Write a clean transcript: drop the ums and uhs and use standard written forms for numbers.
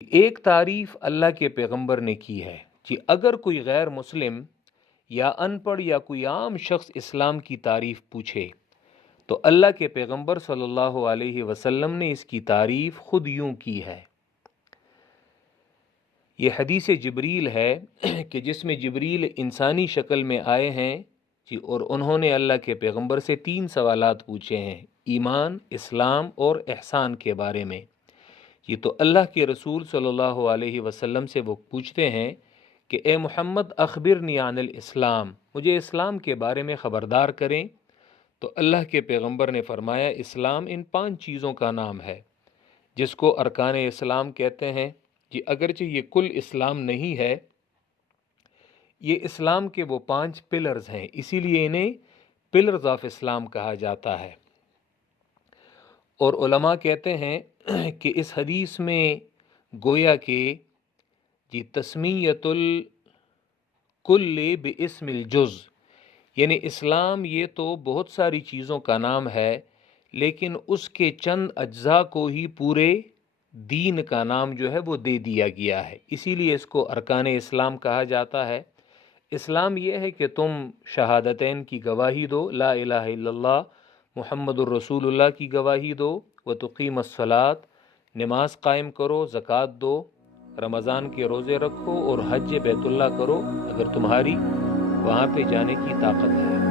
ایک تعریف اللہ کے پیغمبر نے کی ہے کہ اگر کوئی غیر مسلم یا ان پڑھ یا کوئی عام شخص اسلام کی تعریف پوچھے تو اللہ کے پیغمبر صلی اللہ علیہ وسلم نے اس کی تعریف خود یوں کی ہے۔ یہ حدیث جبریل ہے کہ جس میں جبریل انسانی شکل میں آئے ہیں اور انہوں نے اللہ کے پیغمبر سے 3 سوالات پوچھے ہیں، ایمان، اسلام اور احسان کے بارے میں۔ یہ تو اللہ کے رسول صلی اللہ علیہ وسلم سے وہ پوچھتے ہیں کہ اے محمد اخبرنی عن الاسلام، مجھے اسلام کے بارے میں خبردار کریں۔ تو اللہ کے پیغمبر نے فرمایا اسلام ان 5 چیزوں کا نام ہے جس کو ارکان اسلام کہتے ہیں۔ اگرچہ یہ کل اسلام نہیں ہے، یہ اسلام کے وہ 5 پلرز ہیں، اسی لیے انہیں پلرز آف اسلام کہا جاتا ہے۔ اور علماء کہتے ہیں کہ اس حدیث میں گویا کہ تسمیت الکل باسم الجز، یعنی اسلام یہ تو بہت ساری چیزوں کا نام ہے لیکن اس کے چند اجزاء کو ہی پورے دین کا نام جو ہے وہ دے دیا گیا ہے، اسی لیے اس کو ارکان اسلام کہا جاتا ہے۔ اسلام یہ ہے کہ تم شہادتین کی گواہی دو، لا الہ الا اللہ محمد الرسول اللہ کی گواہی دو، وتقیم الصلاۃ، نماز قائم کرو، زکوٰۃ دو، رمضان کے روزے رکھو اور حج بیت اللہ کرو اگر تمہاری وہاں پہ جانے کی طاقت ہے۔